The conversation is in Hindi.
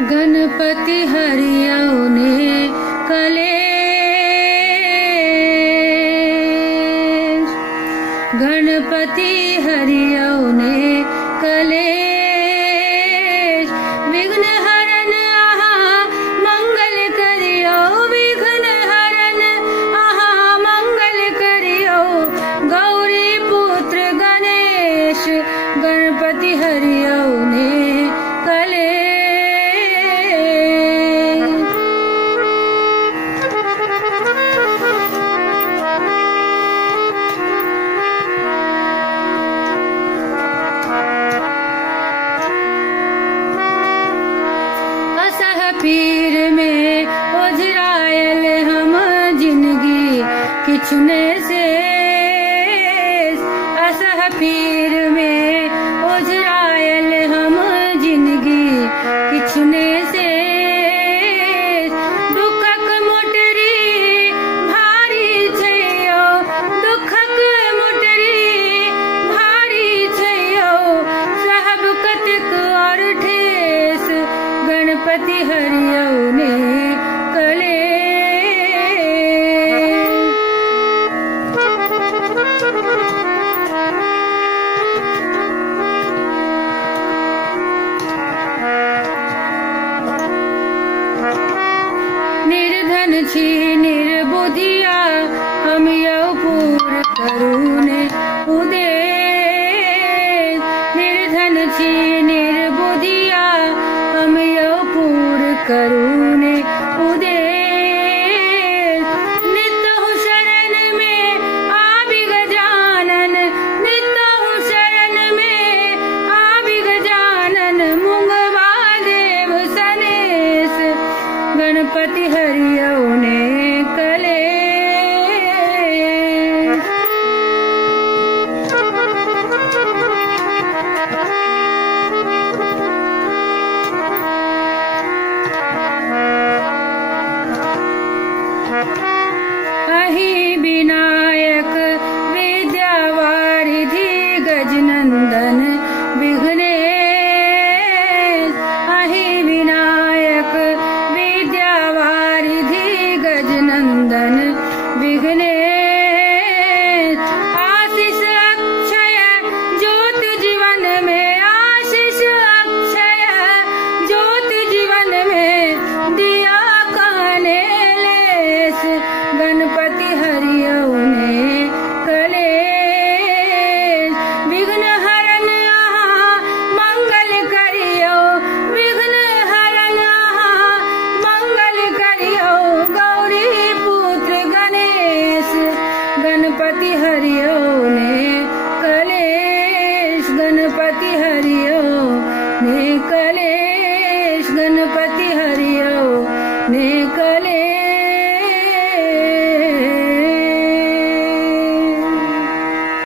गणपति हरियौ ने कलेश, गणपति हरियौ ने कलेश। विघ्न हरन आहा मंगल करियो, विघ्न हरन आहा मंगल करियो। गौरी पुत्र गणेश, गणपति हरियौ ने कलेश। पीर में ओझरायल हम जिंदगी किछुने से, असह पीर में ओझरायल हम जिंदगी किछुने से। दुखक मोटरी भारी छैयो, दुखक मोटरी भारी छैयो। सहब कतिक और ठेस, गणपति हरियौ ने कलेश। निर्धन छी निर्बुधिया, हम यौ पूर करूने उदेश। निर्धन छी निर्बुधिया, हम यौ पूर करूने उदेश। नित हूँ शरण में आबि गजानन, नित हूँ शरण में आबि गजानन। मुंगवा देव सनेस, गणपति हरियौ ने कलेश। अहि विनायक विद्यावारिधि गजनंदन विघ्नेश। अहि विनायक विद्यावारिधि गजनंदन विघ्नेश। आशीष अक्षय ज्योत जीवन में, आशीष अक्षय ज्योत जीवन में। दिया कहने लेस, गणपति हरियौ ने कलेश। विघ्न हरन आहा मंगल करियो, विघ्न हरन आहा मंगल करियो। गौरी पुत्र गणेश, गणपति हरियौ ने कलेश। गणपति हरियौ ने कलेश, गणपति हरियौ ने कलेश।